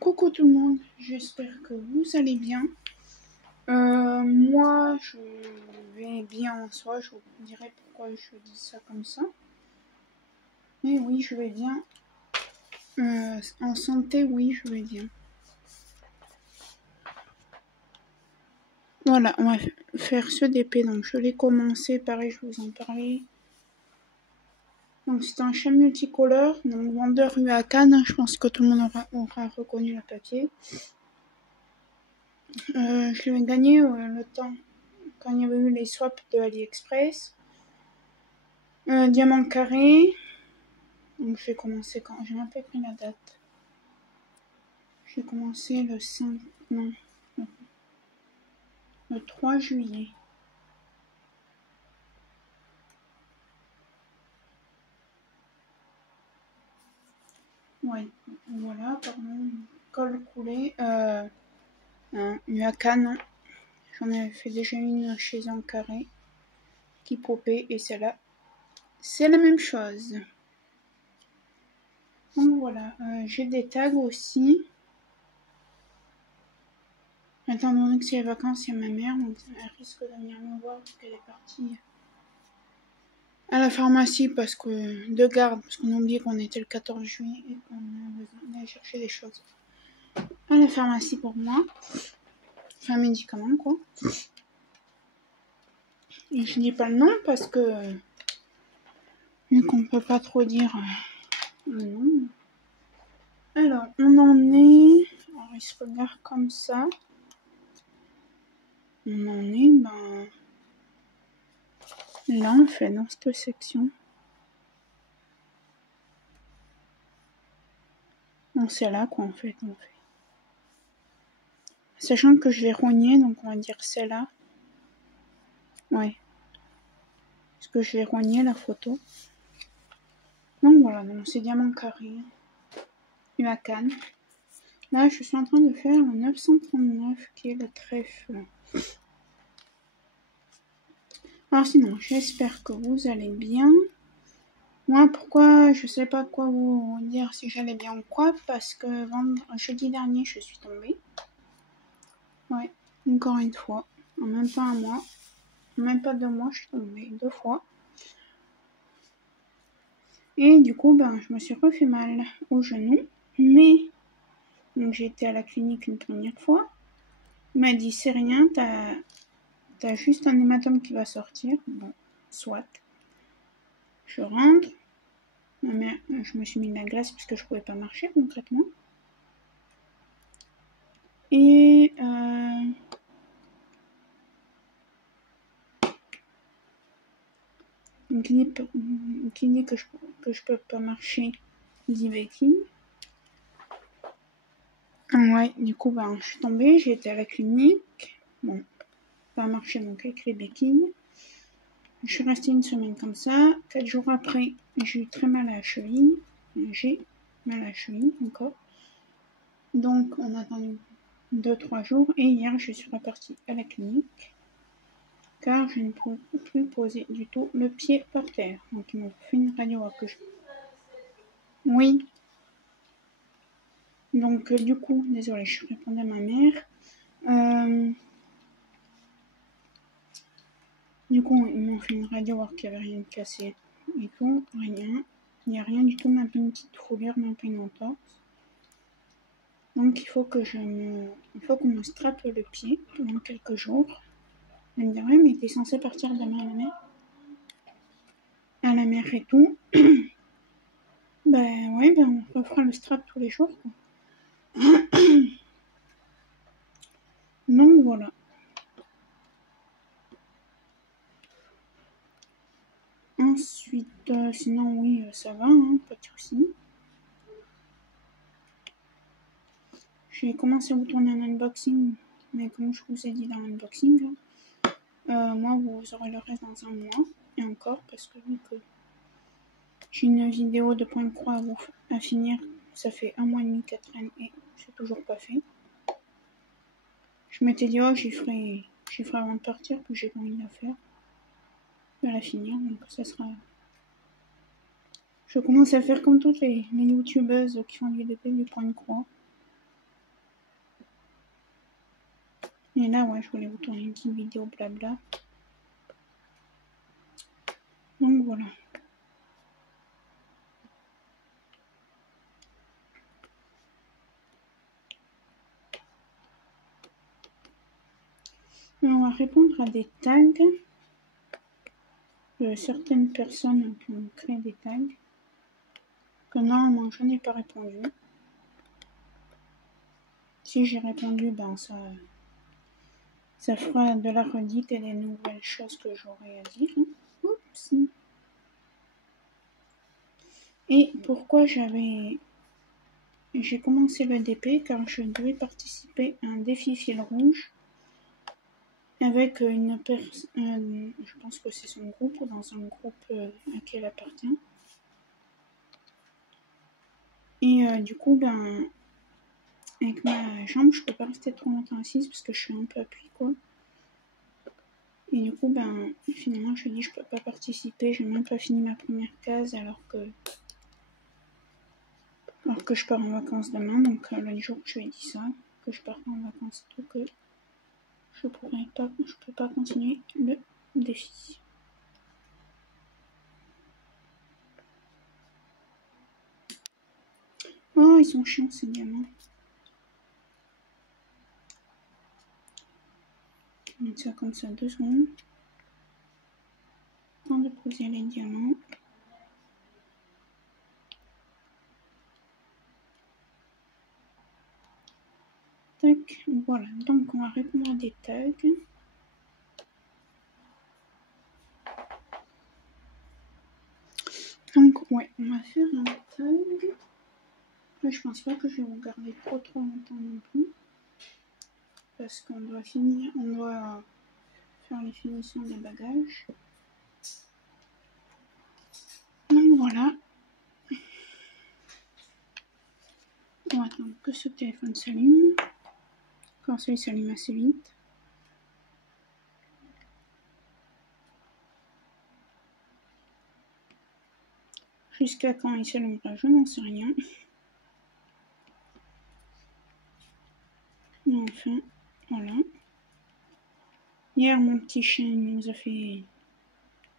Coucou tout le monde, j'espère que vous allez bien. Moi, je vais bien en soi, je vous dirai pourquoi je dis ça comme ça. Mais oui, je vais bien. En santé, oui, je vais bien. Voilà, on va faire ce DP, donc je l'ai commencé, pareil, je vous en parlais. Donc c'est un chien multicolore, donc vendeur rue à Cannes, je pense que tout le monde aura reconnu le papier. Je l'ai gagné le temps quand il y avait eu les swaps de AliExpress. Diamant carré. Donc j'ai commencé quand? J'ai même pas pris la date. J'ai commencé le 5. Non. Le 3 juillet. Ouais. Voilà, pardon. Col coulé. À Cannes. J'en avais fait déjà une chez un carré. Qui popait. Et celle-là. C'est la même chose. Donc voilà. J'ai des tags aussi. Étant donné que c'est les vacances, il y a ma mère. Donc elle risque de venir me voir parce qu'elle est partie à la pharmacie parce que de garde, parce qu'on a oublié qu'on était le 14 juillet et qu'on allait chercher des choses à la pharmacie pour moi, enfin médicaments quoi. Et je dis pas le nom parce que vu qu'on peut pas trop dire le nom. Alors on en est, alors il se regarde comme ça. On en est là en fait dans cette section. Non, c'est là quoi en fait. Sachant que je l'ai rogné, donc on va dire c'est là. Ouais. Parce que je l'ai rogné la photo. Donc voilà, donc c'est diamant carré. Eu à Cannes. Là, je suis en train de faire le 939 qui est le trèfle. Alors sinon, j'espère que vous allez bien. Moi, pourquoi je sais pas quoi vous dire si j'allais bien ou quoi, parce que jeudi dernier, je suis tombée. Ouais, encore une fois. En même pas un mois. En même pas 2 mois, je suis tombée 2 fois. Et du coup, je me suis refait mal au genou. Mais, donc j'ai été à la clinique une première fois. Il m'a dit, c'est rien, t'as juste un hématome qui va sortir. Bon, soit. Je rentre. Ma mère, je me suis mis de la glace parce que je pouvais pas marcher concrètement. Et une clinique que je peux pas marcher, dit béquille. Ouais, du coup, je suis tombée, j'ai été à la clinique. Bon, pas marcher donc avec les béquilles. Je suis restée une semaine comme ça. 4 jours après, j'ai eu très mal à la cheville. J'ai mal à la cheville encore. Donc, on a attendu 2-3 jours. Et hier, je suis repartie à la clinique. Car je ne peux plus poser du tout le pied par terre. Donc, ils m'ont fait une radio que je... Oui. Donc, du coup, désolée, je répondais à ma mère. Du coup, ils m'ont fait une radio voir qu'il n'y avait rien de cassé et tout, rien. Il n'y a rien du tout, même pas une petite foulure, même pas une entorse. Donc il faut qu'on me strappe le pied pendant quelques jours. Elle me dit, ouais, mais t'es censée partir demain à la mer. À la mer et tout. Ouais, on refera le strap tous les jours, quoi. Donc voilà. Ensuite, sinon oui, ça va, hein, pas de soucis. J'ai commencé à vous tourner un unboxing, mais comme je vous ai dit dans l'unboxing, moi vous aurez le reste dans un mois, et encore, parce que vu que j'ai une vidéo de point de croix à finir, ça fait 1 mois et demi qu'elle traîne, et c'est toujours pas fait. Je m'étais dit, oh, j'y ferai avant de partir, puis j'ai pas envie de la faire. De la finir, donc ça sera... Je commence à faire comme toutes les youtubeuses qui font des DP du point de croix. Et là, ouais, je voulais vous tourner une petite vidéo blabla. Donc voilà. On va répondre à des tags de certaines personnes qui ont créé des tags que normalement je n'ai pas répondu. Si j'ai répondu, ben ça fera de la redite et des nouvelles choses que j'aurai à dire. Oups. Et pourquoi j'ai commencé le DP, car je devais participer à un défi fil rouge avec une personne, je pense que c'est son groupe, ou dans un groupe à qui elle appartient. Et du coup, ben, avec ma jambe, je peux pas rester trop longtemps assise parce que je suis un peu appuyée, quoi. Et du coup, ben, finalement, je lui ai dit, je peux pas participer, j'ai même pas fini ma première case alors que je pars en vacances demain. Donc, le jour que je lui ai dit ça, que je pars en vacances, et tout, que je peux pas continuer le défi. Oh, ils sont chiants ces diamants. On va mettre ça comme ça 2 secondes. Temps de poser les diamants. Tac, voilà. Donc on va répondre à des tags. Donc ouais, on va faire un tag. Après, je pense pas que je vais vous garder trop longtemps non plus. Parce qu'on doit finir, on doit faire les finitions des bagages. Donc voilà. On va attendre que ce téléphone s'allume. Quand ça s'allume assez vite. Jusqu'à quand il s'allumera, je n'en sais rien. Et enfin, voilà. Hier, mon petit chien nous a fait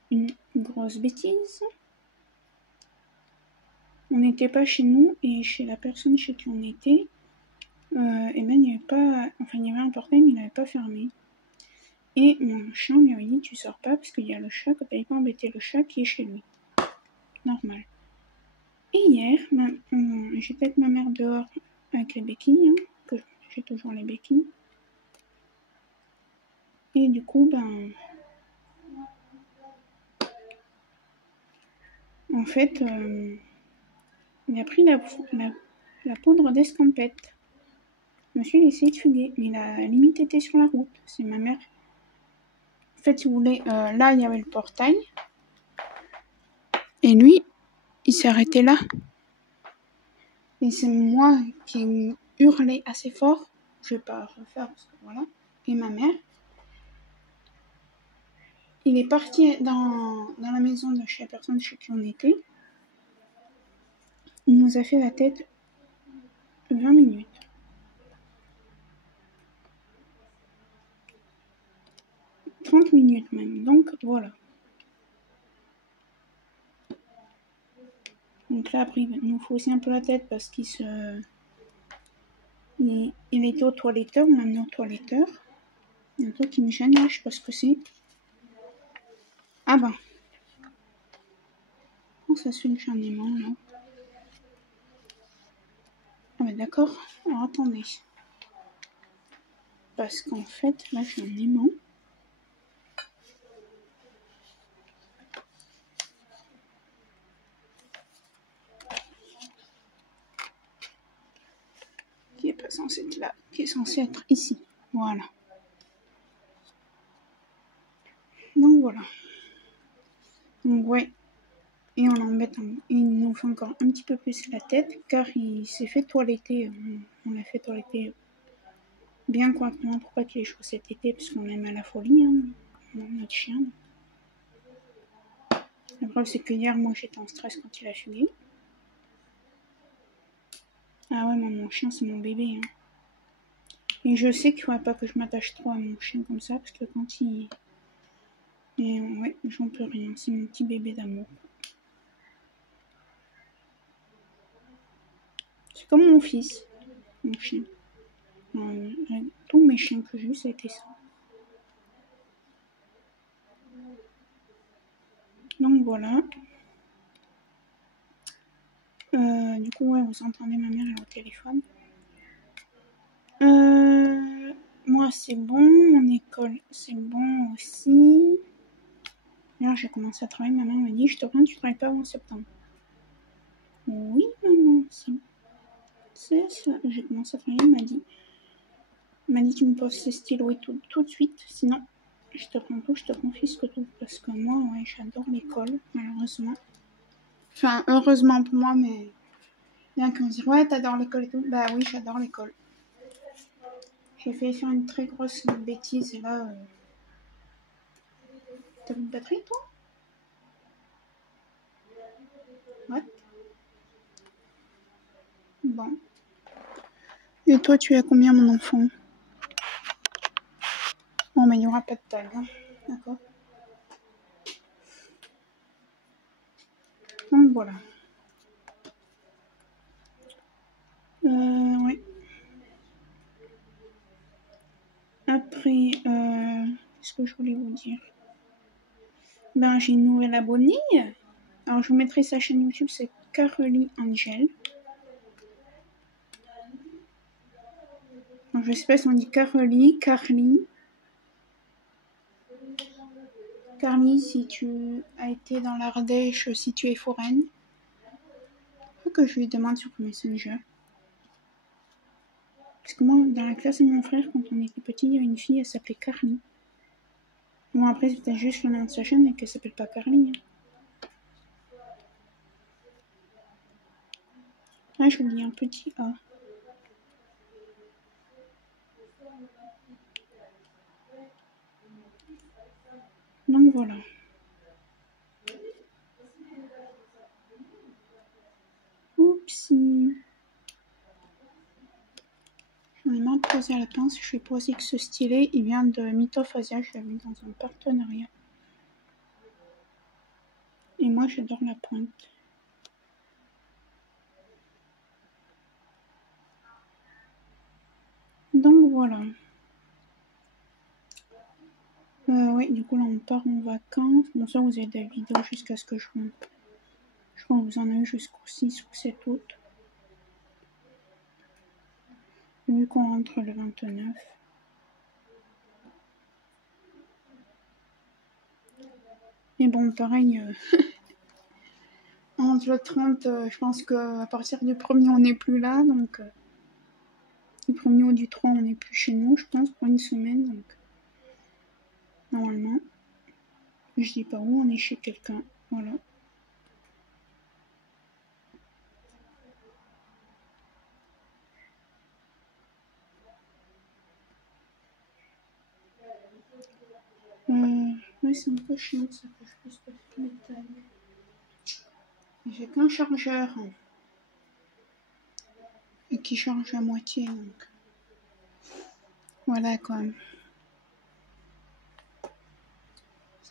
une grosse bêtise. On n'était pas chez nous et chez la personne chez qui on était, et ben il n'y avait pas, enfin il y avait un portail mais il n'avait pas fermé. Et mon chien lui avait dit tu sors pas parce qu'il y a le chat, que t'allais pas embêter le chat qui est chez lui. Normal. Et hier, j'étais avec ma mère dehors avec les béquilles, hein, que j'ai toujours les béquilles. Et du coup, ben, en fait, il a pris la poudre d'escampette. Je me suis laissé de fuguer, mais la limite était sur la route. C'est ma mère. En fait, si vous voulez, là, il y avait le portail. Et lui, il s'est arrêté là. Et c'est moi qui ai hurlé assez fort. Je vais pas refaire parce que voilà. Et ma mère, il est parti dans la maison de chez la personne chez qui on était. Il nous a fait la tête 20 minutes. « 30 minutes même. Donc voilà. Donc là, après, il nous faut aussi un peu la tête parce qu'il était au toiletteur, on l'a amené au toiletteur. Il y a un truc qui me gêne là, je sais pas ce que c'est. Ah ben. Comment ça se fait que j'en ai marre là? Ah ben d'accord. Alors attendez. Parce qu'en fait, là j'ai un aimant. Qui est pas censé être là, qui est censé être ici. Voilà. Donc voilà. Donc ouais. Et on l'embête, il nous fait encore un petit peu plus la tête car il s'est fait toiletter. On l'a fait toiletter bien correctement pour pas qu'il ait chaud cet été parce qu'on aime à la folie, hein, notre chien. La preuve c'est que hier moi j'étais en stress quand il a fugué. Ah ouais, mon chien c'est mon bébé. Hein. Et je sais qu'il ne faudrait pas que je m'attache trop à mon chien comme ça, parce que quand il... Et ouais, j'en peux rien, c'est mon petit bébé d'amour. C'est comme mon fils, mon chien. Tous mes chiens que j'ai eu, ça a été ça. Donc voilà. Du coup, ouais, vous entendez ma mère, elle est au téléphone. Moi, c'est bon. Mon école, c'est bon aussi. Alors, j'ai commencé à travailler. Ma mère m'a dit, je te rends, tu travailles pas avant septembre. Oui, maman, si. C'est ça. J'ai commencé à travailler, elle m'a dit, tu me poses ces stylos et tout de suite. Sinon, je te prends tout, je te confisque tout. Parce que moi, ouais, j'adore l'école, malheureusement. Enfin, heureusement pour moi, mais... Bien qu'on se dise, ouais, t'adores l'école et tout. Bah oui, j'adore l'école. J'ai fait faire une très grosse bêtise et là... T'as une batterie, toi? What? Bon. Et toi, tu as combien, mon enfant? Bon, mais il n'y aura pas de tag, hein. D'accord. Donc voilà. Ouais. Après, qu'est-ce que je voulais vous dire? Ben, j'ai une nouvelle abonnée. Alors, je vous mettrai sa chaîne YouTube, c'est Carly Angel. Alors, je sais pas si on dit Carly. Carly, si tu as été dans l'Ardèche, si tu es foraine. Faut que je lui demande sur Messenger. Parce que moi, dans la classe de mon frère, quand on était petit, il y avait une fille, elle s'appelait Carly. Bon, après, c'est peut-être juste le nom de sa chaîne et qu'elle s'appelle pas Carly. Ah, je vous dis un petit A. Donc voilà. Oupsie. J'en ai marre de poser à la pince. Je vais poser que ce stylet. Il vient de Mythophasia. Je l'ai mis dans un partenariat. Et moi, j'adore la pointe. Donc voilà. Oui, du coup, là, on part en vacances. Bon, ça, vous avez des vidéos jusqu'à ce que je rentre. Je crois que vous en avez jusqu'au 6 ou 7 août. Vu qu'on rentre le 29. Mais bon, pareil, entre le 30, je pense qu'à partir du 1er, on n'est plus là. Donc, du 1er ou du 3, on n'est plus chez nous, je pense, pour une semaine. Donc, normalement. Je dis pas où, on est chez quelqu'un. Voilà. Oui, c'est un peu chiant ça que je puisse pas faire les tags. J'ai qu'un chargeur et qui charge à moitié, donc voilà quoi. Est-ce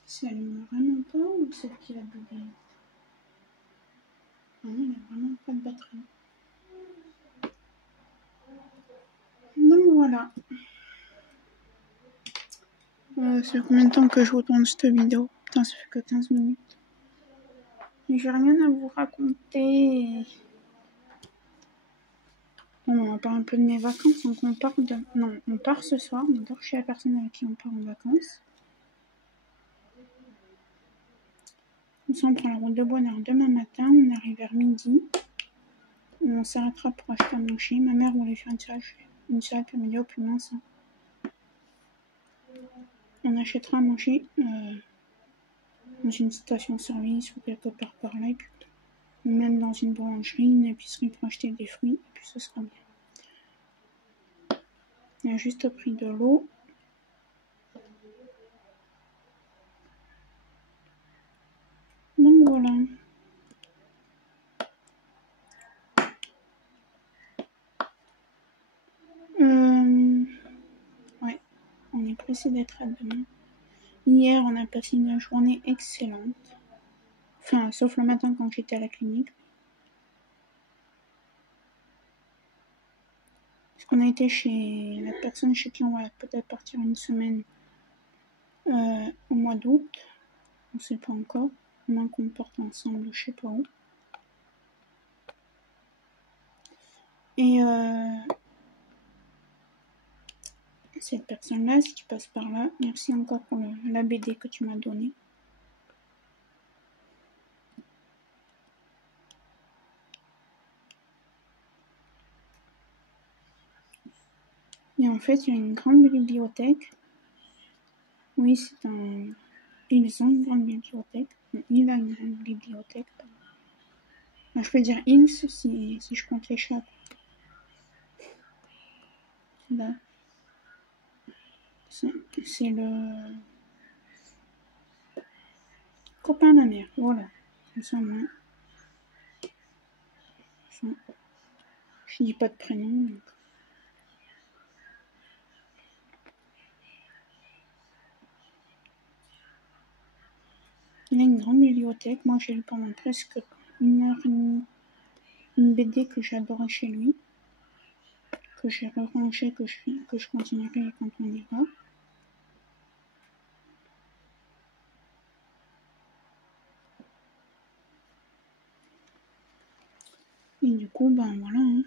que ça allume vraiment pas ou c'est celle qui a bugué? Non, il n'y a vraiment pas de batterie. Donc voilà. Ça fait combien de temps que je vous tourne cette vidéo? Putain, ça fait que 15 minutes. Et j'ai rien à vous raconter. Bon, on va parler un peu de mes vacances. Donc on part de... Non, on part ce soir. On dort chez la personne avec qui on part en vacances. On prend la route de Bonheur demain matin. On arrive vers midi. On s'arrêtera pour acheter à manger. Ma mère voulait faire une salade. Puis elle m'a dit, oh plus mince. On achètera à manger dans une station-service ou quelque part par là. Et puis, même dans une boulangerie, une épicerie pour acheter des fruits. Et puis ce sera bien. On a juste pris de l'eau. Donc voilà. pressée d'être à demain. Hier, on a passé une journée excellente. Enfin, sauf le matin quand j'étais à la clinique. Parce qu'on a été chez la personne chez qui on va peut-être partir une semaine au mois d'août. On ne sait pas encore. À moins qu'on parte ensemble, je sais pas où. Et cette personne-là, si tu passes par là, merci encore pour la BD que tu m'as donnée. Et en fait, il y a une grande bibliothèque. Oui, c'est un... Ils ont une grande bibliothèque. Il a une grande bibliothèque. Je peux dire ils si je compte les chats. Là. C'est le copain de ma mère. Voilà. Comme ça, moi. Je dis pas de prénom. Donc. Il a une grande bibliothèque. Moi, j'ai lu pendant presque 1h30 une BD que j'adorais chez lui. Que j'ai rangé, que je continuerai quand on ira. Et du coup, ben voilà. Hein.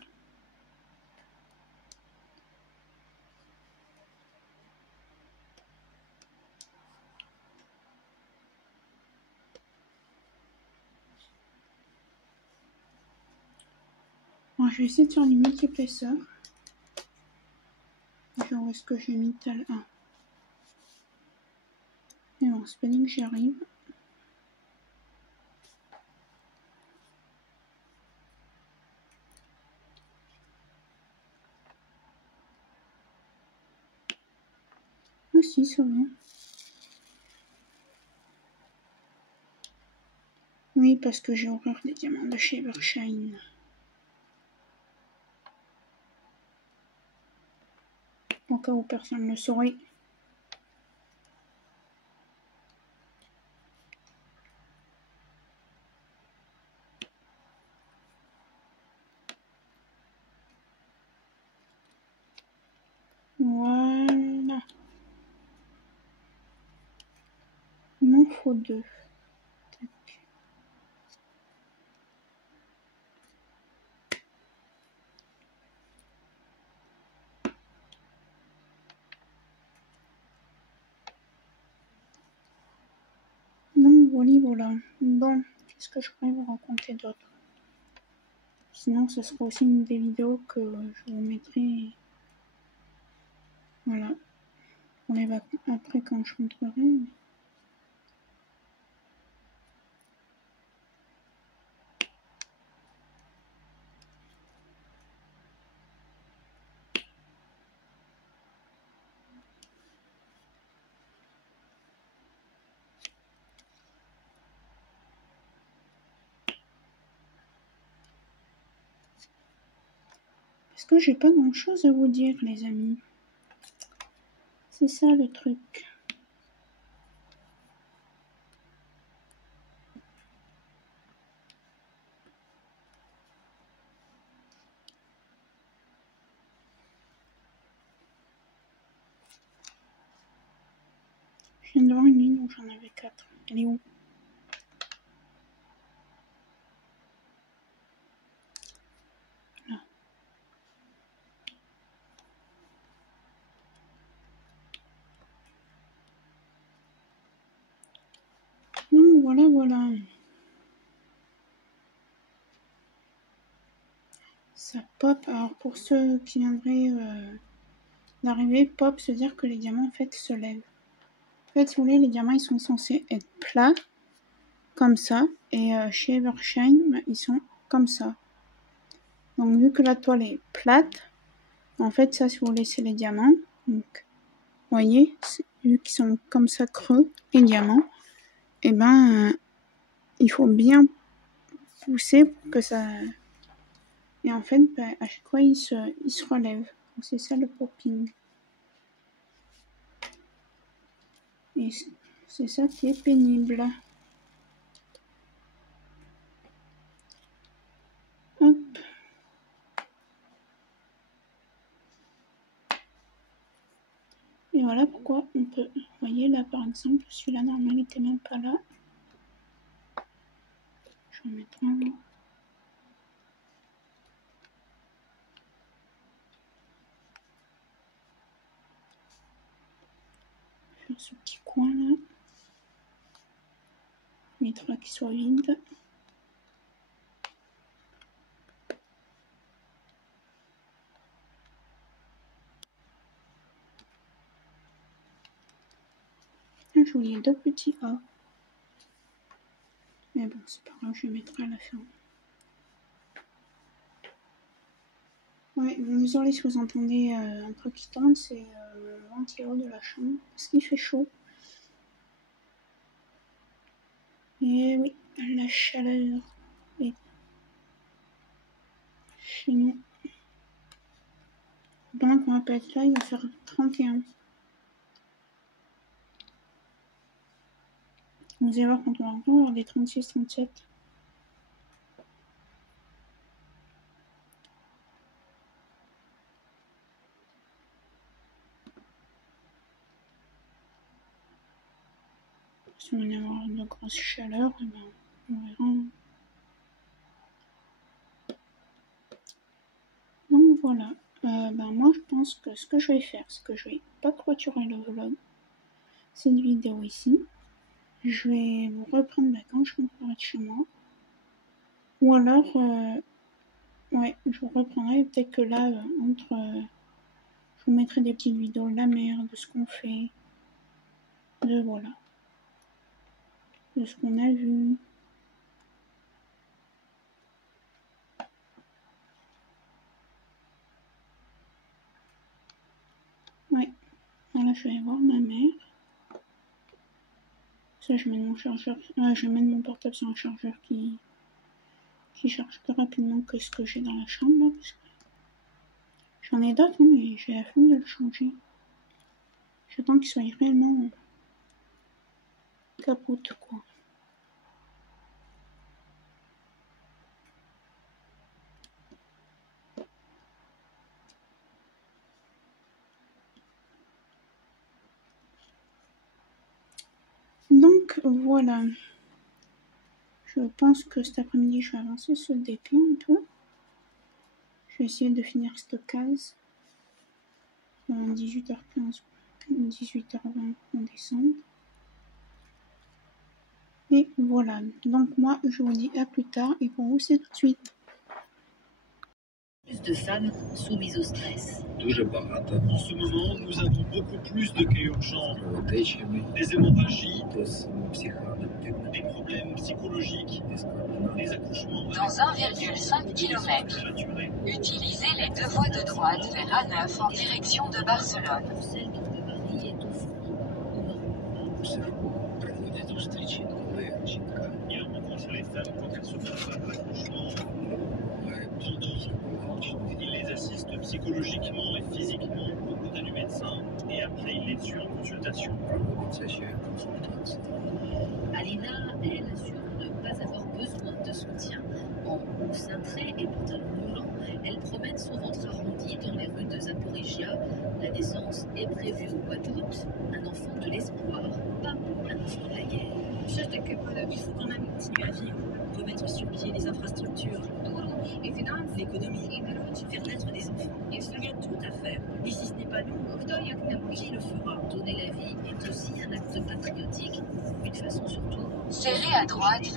Alors, je vais essayer de faire du multiplesseur. Genre, où est-ce que j'ai mis tel 1 mais bon, c'est pas dit que j'y arrive. Ah si, ça va. Oui, parce que j'ai horreur des diamants de chez Evershine. Au cas où personne ne le saurait. Voilà. Il m'en faut 2. Tac. Donc voilà. Bon, qu'est-ce que je pourrais vous raconter d'autre? Sinon, ce sera aussi une des vidéos que je vous mettrai. Voilà. On les va après quand je rentrerai. Parce que j'ai pas grand chose à vous dire, les amis. C'est ça le truc. Je viens de voir une ligne où j'en avais 4. Elle est où? Là. Donc voilà. Ça pop. Alors pour ceux qui viendraient d'arriver, pop, se dire que les diamants en fait se lèvent. En fait, si vous voulez, les diamants ils sont censés être plats, comme ça. Et chez Evershine, bah, ils sont comme ça. Donc vu que la toile est plate, en fait ça si vous voulez c'est les diamants. Donc vous voyez, vu qu'ils sont comme ça creux, les diamants, et ben il faut bien pousser pour que ça... Et en fait, bah, à chaque fois, il se relève. C'est ça le popping. Et c'est ça qui est pénible. Hop. Et voilà pourquoi on peut, vous voyez là par exemple, celui-là normalement il n'était même pas là. Je vais mettre un. Faire ce petit coin là. Mettre là qu'il soit vide. Je voulais deux petits A. Mais bon, c'est pas grave, je mettrai à la fin. Ouais, désolé si vous entendez un truc qui tourne, c'est le ventilo de la chambre, parce qu'il fait chaud. Et oui, la chaleur est chez nous. Pendant qu'on va pas être là, il va faire 31. Vous allez voir quand on va avoir des 36, 37. Si on va avoir de grosses chaleurs, eh ben, on verra. Donc voilà. Ben moi je pense que ce que je vais faire, c'est que je vais pas clôturer le vlog, cette vidéo ici. Je vais vous reprendre quand je rentrerai de chez moi. Ou alors, ouais, je vous reprendrai. Peut-être que là, je vous mettrai des petites vidéos de la mer, de ce qu'on fait. De voilà. De ce qu'on a vu. Ouais. Voilà, je vais aller voir ma mère. Ça, je mets mon chargeur. Je mets mon portable sur un chargeur qui charge plus rapidement que ce que j'ai dans la chambre. Là, parce que j'en ai d'autres, hein, mais j'ai la flemme de le changer. J'attends qu'il soit réellement capote, quoi. Donc voilà. Je pense que cet après-midi, je vais avancer ce DP un peu. Je vais essayer de finir cette case. 18h15, 18h20 en décembre. Et voilà. Donc moi, je vous dis à plus tard. Et pour vous, c'est tout de suite. Plus de femmes soumises au stress. Дуже багато. En ce moment, nous avons beaucoup plus de cas urgents, des hémorragies, des problèmes psychologiques, des accouchements. Dans 1,5 km, utilisez les deux voies de droite vers A9 en direction de Barcelone. Celle dont le mari est au front ou mort. Il rencontre les femmes quand elles se préparent à l'accouchement. Il les assiste psychologiquement et physiquement au côté du médecin et après il les suit en consultation. Alina, elle, assure ne pas avoir besoin de soutien. En haut cintré et pantalon moulant, elle promène son ventre arrondi dans les rues de Zaporizhia. La naissance est prévue au mois d'août. Un enfant de l'espoir, pas un enfant de la guerre. Il faut quand même continuer à vivre, remettre sur pied les infrastructures, l'économie, faire naître des enfants. Il y a tout à faire. Et si ce n'est pas nous, qui le fera? Donner la vie est aussi un acte patriotique, une façon surtout. Serrez à droite.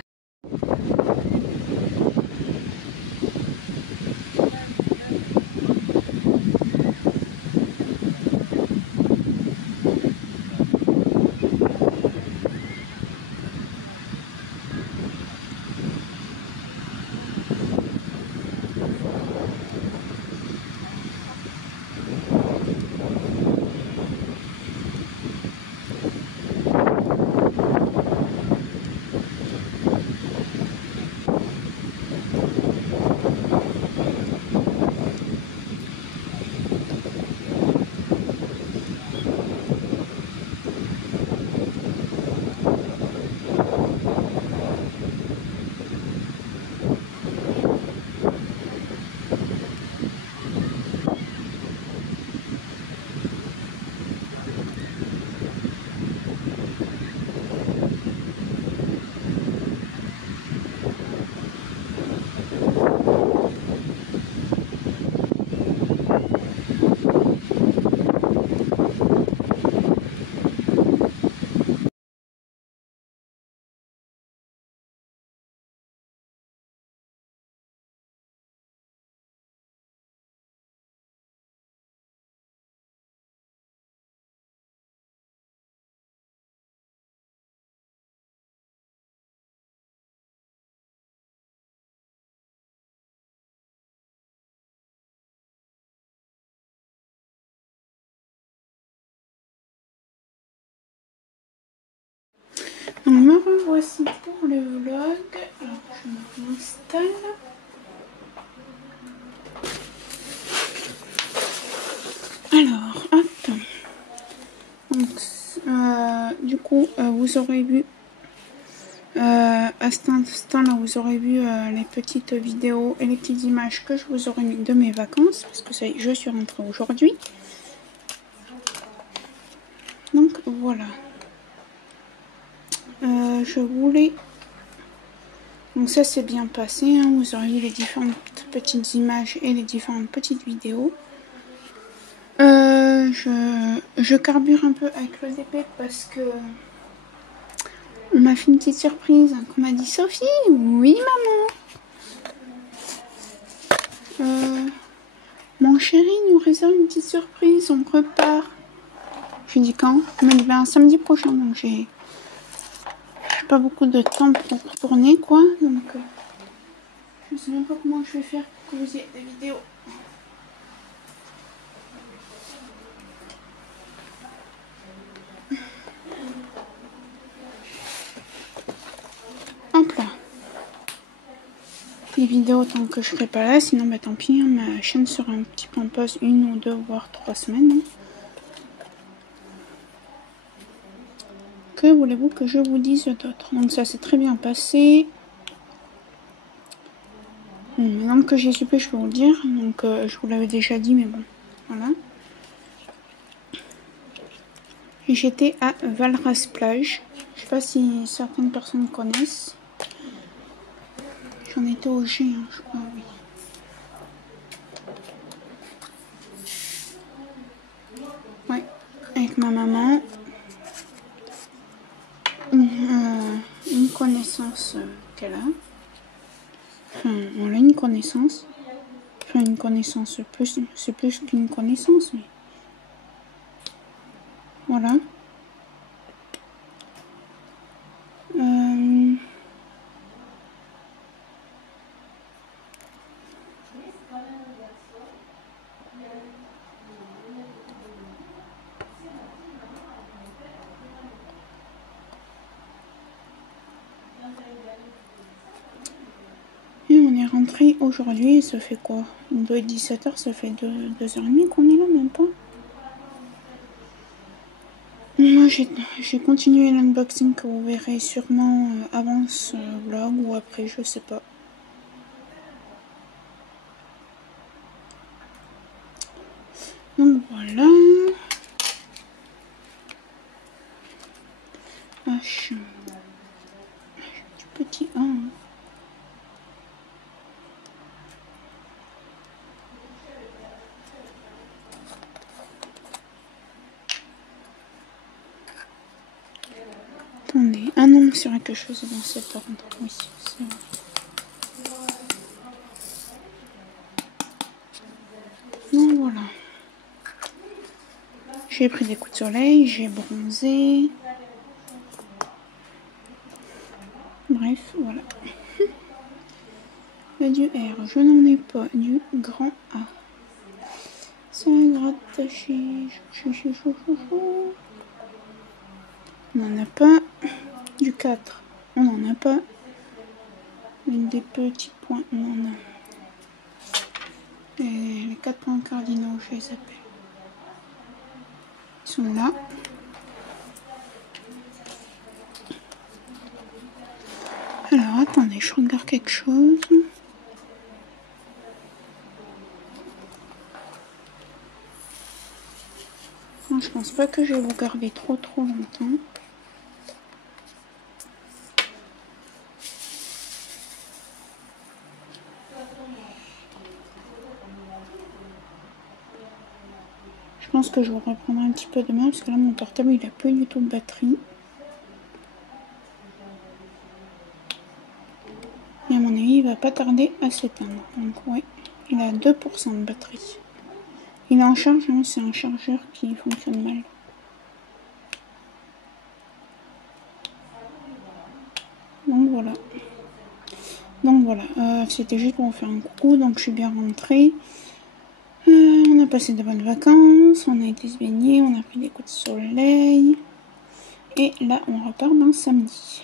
Donc me revoici pour le vlog. Alors je m'installe. Alors hop. Donc du coup vous aurez vu à cet instant-là, vous aurez vu les petites vidéos et les petites images que je vous aurais mis de mes vacances, parce que ça y est, je suis rentrée aujourd'hui. Donc voilà. Je voulais... Donc ça s'est bien passé, hein. Vous aurez vu les différentes petites images et les différentes petites vidéos. Je carbure un peu avec le DP parce que on m'a fait une petite surprise. On m'a dit Sophie, oui maman. Mon chéri nous réserve une petite surprise, on repart. Je lui dis quand? Il m'a dit ben samedi prochain, donc j'ai pas beaucoup de temps pour retourner quoi, donc je sais même pas comment je vais faire pour que vous ayez des vidéos. Hop là. Les vidéos tant que je serai pas là, sinon bah tant pis, hein, ma chaîne sera un petit peu en pause 1 ou 2 voire 3 semaines. Hein. Que voulez-vous que je vous dise d'autre? Donc ça s'est très bien passé. Maintenant que j'ai suppé, je peux vous le dire. Donc je vous l'avais déjà dit, mais bon, voilà. J'étais à Valras Plage. Je sais pas si certaines personnes connaissent. J'en étais au G, hein, je crois, oui. Ouais, avec ma maman. Une connaissance qu'elle a. Enfin, on a une connaissance. Enfin, une connaissance, c'est plus qu'une connaissance, mais... Voilà. Et on est rentré aujourd'hui, ça fait quoi? Il doit être 17 h, ça fait 2h30 qu'on est là, même pas. Moi j'ai continué l'unboxing que vous verrez sûrement avant ce vlog ou après, je sais pas. Donc voilà. H. Du petit 1. Attendez. Ah non, c'est vrai que je faisais dans cette ordre. Oui, c'est vrai. Donc voilà. J'ai pris des coups de soleil, j'ai bronzé. Bref, voilà. Du R, je n'en ai pas. Du grand A. Ça gratte on n'en a pas. Du 4, on n'en a pas. Des petits points, on en a. Et les 4 points cardinaux, je les appelle. Ils sont là. Alors, attendez, je regarde quelque chose. Non, je pense pas que je vais vous garder trop longtemps. Je pense que je vous reprendrai un petit peu demain parce que là mon portable il a plus du tout de batterie. Et à mon avis il va pas tarder à s'éteindre. Donc ouais, il a 2% de batterie. Il est en charge, hein, c'est un chargeur qui fonctionne mal. Donc voilà, c'était juste pour vous faire un coucou, donc je suis bien rentrée. On a passé de bonnes vacances, on a été se baigner, on a pris des coups de soleil. Et là, on repart dans samedi.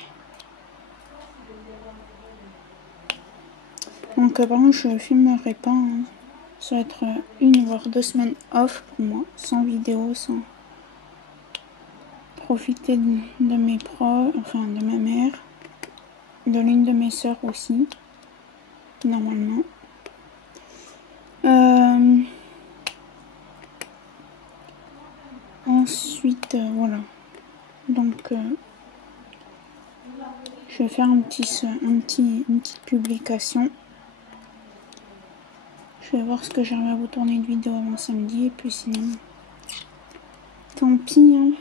Donc, par contre, je filmerai pas. Hein. Ça va être 1 voire 2 semaines off pour moi, sans vidéo, sans profiter de mes proches, enfin de ma mère, de l'une de mes sœurs aussi, normalement. Ensuite, voilà. Donc, je vais faire une petite publication. Je vais voir ce que j'arrive à vous tourner une vidéo avant samedi, et puis sinon, tant pis. Hein.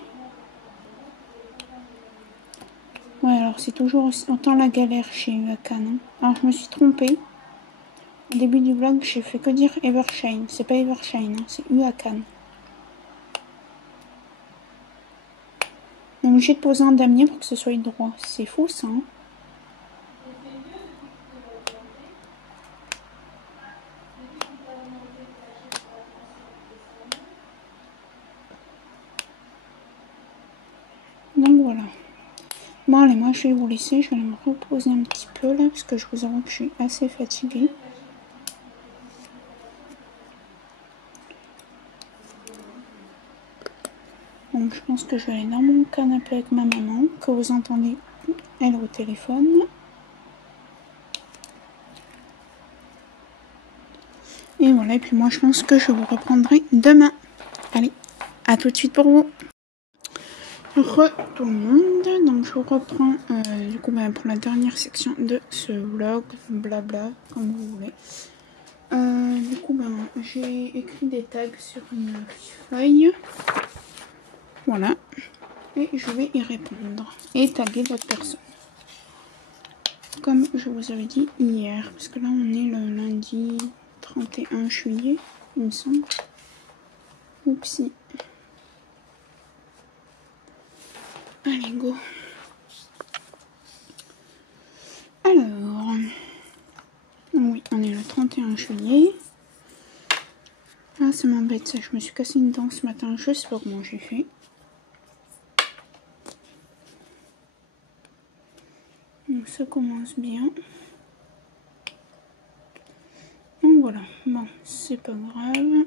Ouais, alors c'est toujours autant la galère chez UACAN. Hein. Alors je me suis trompée. Au début du vlog, j'ai fait que dire Evershine. C'est pas Evershine, hein, c'est UACAN. On est obligé de poser un damier pour que ce soit droit. C'est fou ça. Hein. Donc voilà. Bon allez, moi je vais vous laisser. Je vais me reposer un petit peu là parce que je vous avoue que je suis assez fatiguée. Donc je pense que je vais aller dans mon canapé avec ma maman, que vous entendez elle au téléphone. Et voilà, et puis moi je pense que je vous reprendrai demain. Allez, à tout de suite pour vous. Tout le monde, donc je vous reprends du coup pour la dernière section de ce vlog, blabla, comme vous voulez. Du coup j'ai écrit des tags sur une feuille. Voilà. Et je vais y répondre. Et taguer d'autres personnes. Comme je vous avais dit hier. Parce que là on est le lundi 31 juillet, il me semble. Oupsie. Allez, go. Alors. Oui, on est le 31 juillet. Ah, ça m'embête ça. Je me suis cassé une dent ce matin. Je sais pas comment j'ai fait. Donc ça commence bien. Donc voilà. Bon, c'est pas grave.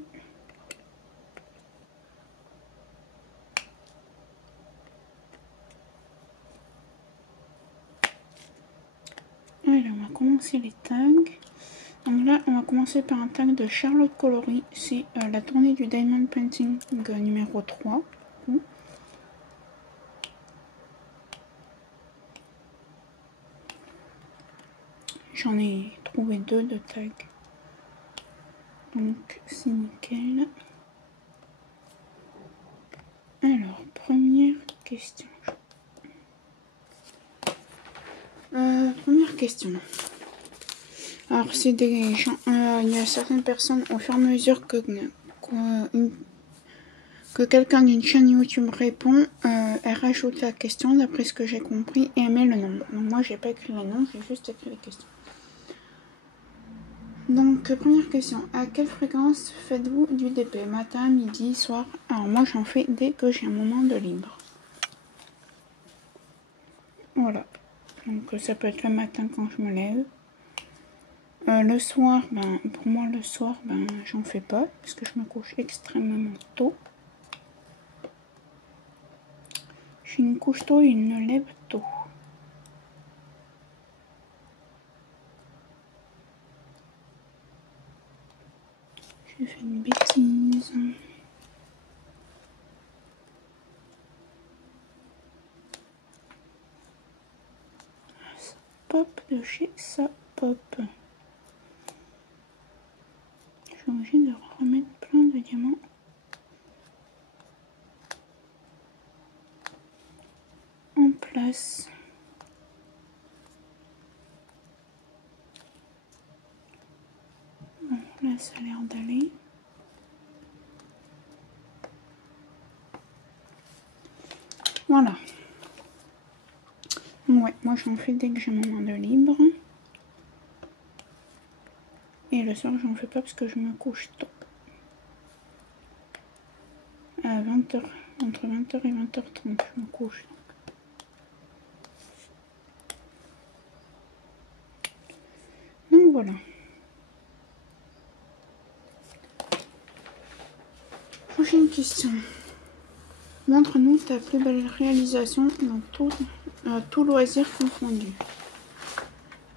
Alors, on va commencer les tags. Donc là, on va commencer par un tag de Charlotte Coloris. C'est la tournée du Diamond Painting numéro 3. J'en ai trouvé 2 de tags. Donc, c'est nickel. Alors, première question. Première question. Alors, c'est des gens. Il y a certaines personnes, au fur et à mesure que quelqu'un d'une chaîne YouTube répond, elle rajoute la question d'après ce que j'ai compris et elle met le nombre. Donc, moi, j'ai pas écrit le nom, j'ai juste écrit les questions. Donc, première question. À quelle fréquence faites-vous du DP? Matin, midi, soir? Alors, moi, j'en fais dès que j'ai un moment de libre. Voilà. Donc, ça peut être le matin quand je me lève. Le soir, pour moi, le soir, j'en fais pas parce que je me couche extrêmement tôt. Je me couche tôt et je me lève tôt. J'ai fait une bêtise. Ça pop de chez ça pop. Je suis obligée de remettre plein de diamants. En place. Bon, là ça a l'air d'aller. Voilà. Ouais, moi j'en fais dès que j'ai un moment de libre. Et le soir j'en fais pas parce que je me couche tôt. À 20h, entre 20h et 20h30 je me couche. voilà. Prochaine question. Montre-nous ta plus belle réalisation dans tout loisir confondu.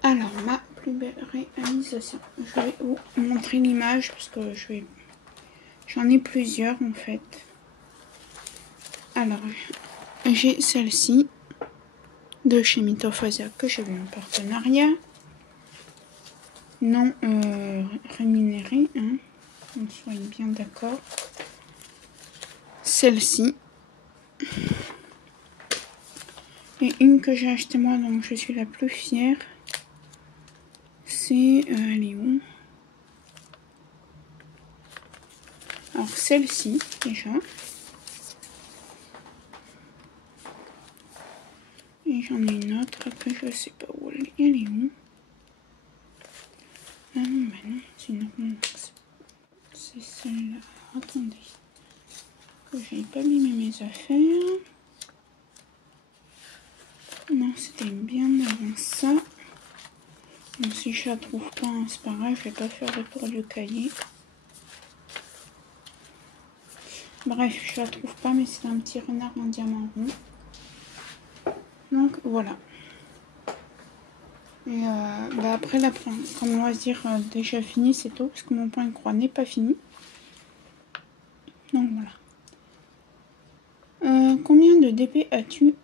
Alors, ma plus belle réalisation. Je vais vous montrer l'image parce que j'en ai plusieurs en fait. Alors, j'ai celle-ci de chez Mythophasia que j'ai vu en partenariat. Non rémunéré, hein. On soit bien d'accord. Celle-ci. Et une que j'ai achetée moi, dont je suis la plus fière. C'est... elle est où? Alors celle-ci, déjà. Et j'en ai une autre que je sais pas où elle est. Elle est où? Ah non, bah non, c'est une Rolex. C'est celle-là. Attendez. Que j'ai pas mis mes affaires. Non, c'était bien avant ça. Donc si je la trouve pas, hein, c'est pas grave, je vais pas faire le tour du cahier. Bref, je la trouve pas, mais c'est un petit renard en diamant rond. Donc voilà. Et après comme loisir déjà fini, c'est tout, parce que mon point de croix n'est pas fini. Donc voilà. Combien de DP as-tu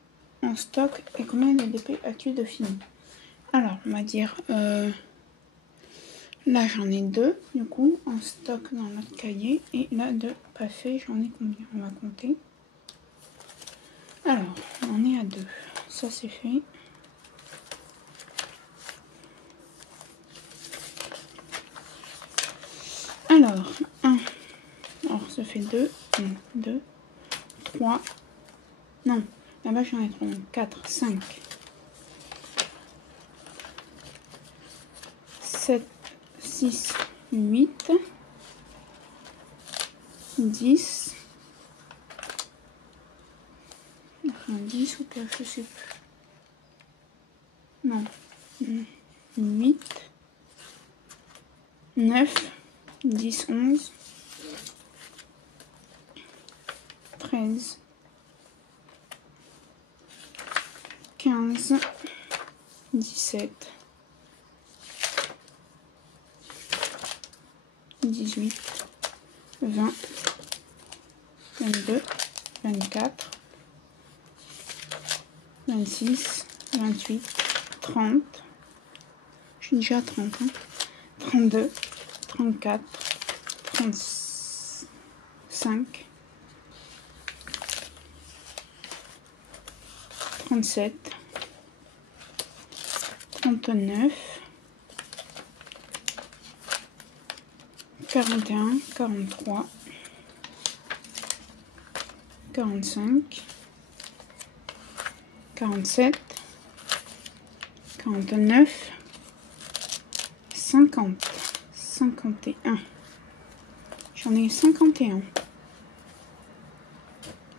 en stock et combien de DP as-tu de fini? Alors, on va dire... là, j'en ai 2, du coup, en stock dans notre cahier. Et là, de pas fait, j'en ai combien? On va compter. Alors, on est à 2. Ça, c'est fait. Alors, 1. Alors, ça fait 2. 1, 2, 3. Non, là-bas, j'en ai 3. 4, 5. 7, 6, 8. 10. Enfin, 10 ou pas, je sais plus. Non. 8. 9. 10, 11. 13. 15. 17. 18. 20. 22. 24. 26. 28. 30. Je suis déjà à 30. Hein. 32. 34. 35. 37. 39. 41. 43. 45. 47. 49. 50. 51. J'en ai 51.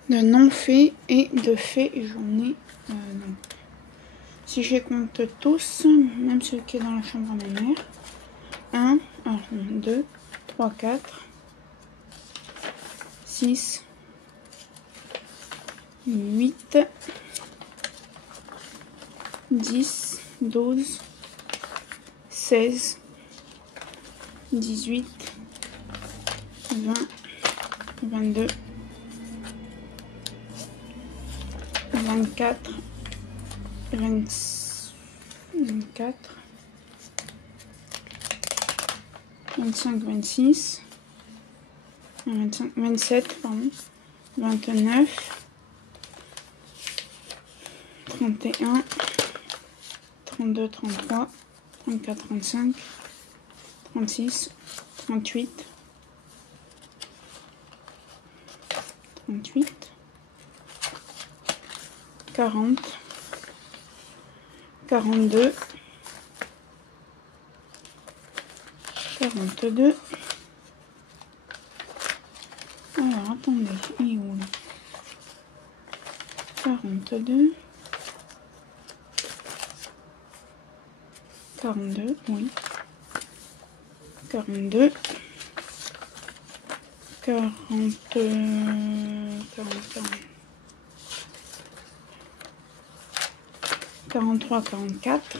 De non faits et de faits, j'en ai... non. Si je les compte tous, même ceux qui est dans la chambre à ma mère. 1, 2, 3, 4, 6, 8, 10, 12, 16, 18, 20, 22, 24, 24, 25, 26, 25, 27, pardon, 29, 31, 32, 33, 34, 35, 36, 38, 38, 40, 42, 42. Alors, attendez, il est où là? 42. 42, oui. 42, 40, 43, 44,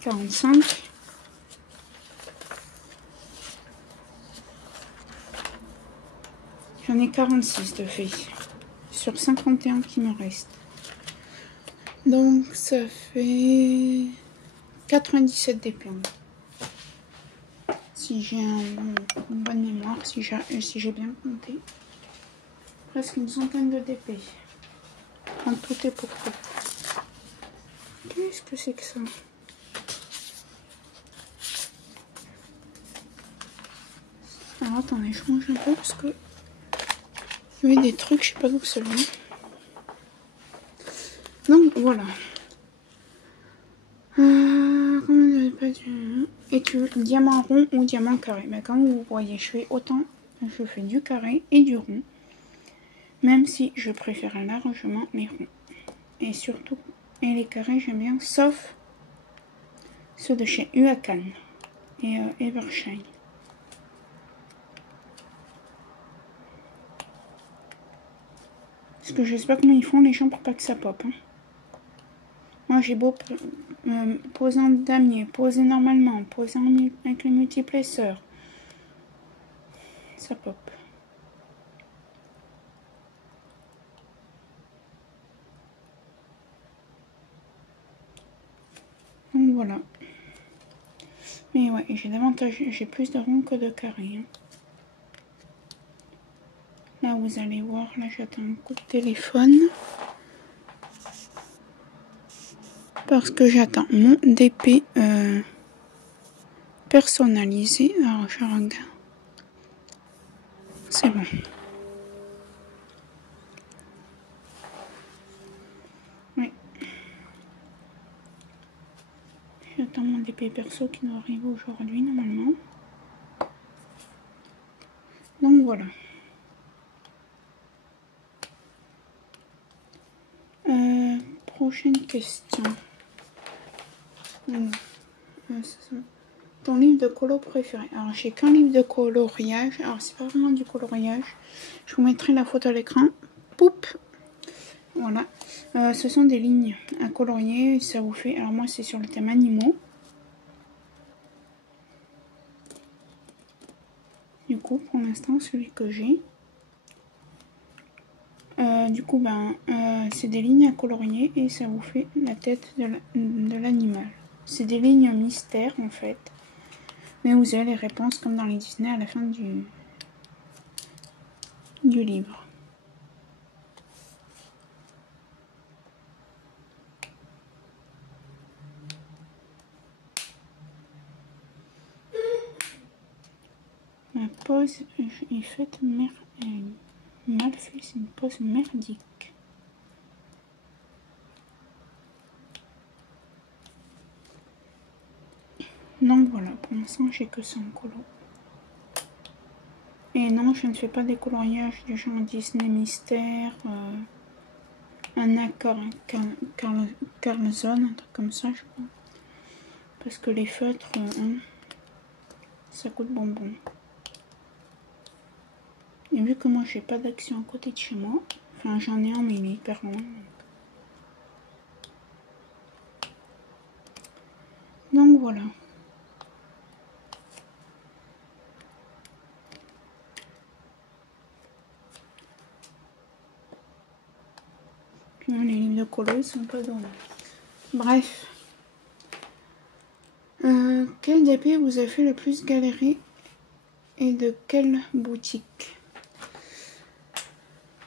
45, j'en ai 46 de fait, sur 51 qui me restent. Donc ça fait 97 d'épée. Si j'ai une bonne mémoire, si j'ai bien compté. Presque une centaine de DP. En tout et pour tout. Qu'est-ce que c'est que ça? Alors attendez, je change un peu parce que il y avait des trucs, je sais pas d'où ça vient. Donc voilà. Et tu diamant rond ou diamant carré. Mais comme vous voyez, je fais du carré et du rond. Même si je préfère largement les ronds. Et surtout, et les carrés j'aime bien, sauf ceux de chez Huacan et Evershine. Parce que je sais pas comment ils font les gens pour pas que ça pop. Hein. Moi j'ai beau poser en damier, poser normalement, poser avec le multiplesseur. Ça pop. Donc voilà. Mais ouais, j'ai plus de ronds que de carrés. Hein. Là vous allez voir, là j'attends un coup de téléphone. Parce que j'attends mon DP personnalisé. Alors je regarde. C'est bon. Oui. J'attends mon DP perso qui doit arriver aujourd'hui normalement. Donc voilà. Prochaine question. Ton livre de colo préféré? Alors j'ai qu'un livre de coloriage. Alors c'est pas vraiment du coloriage. Je vous mettrai la photo à l'écran. Poup. Voilà. Ce sont des lignes à colorier. Ça vous fait. Alors moi c'est sur le thème animaux. Du coup pour l'instant celui que j'ai. Du coup c'est des lignes à colorier et ça vous fait la tête de l'animal. C'est des lignes mystères en fait. Mais vous avez les réponses comme dans les Disney à la fin du livre. Ma pause est faite mal fait, c'est une pause merdique. Donc voilà, pour l'instant j'ai que ça en colo. Et non, je ne fais pas des coloriages du genre Disney Mystère, Anna Carlson, un truc comme ça, je crois. Parce que les feutres, ça coûte bonbon. Et vu que moi j'ai pas d'action à côté de chez moi, enfin j'en ai un mais il est hyper loin. Donc voilà. Puis les livres de colo ils sont pas dans. Bref. Quel DP vous a fait le plus galérer et de quelle boutique?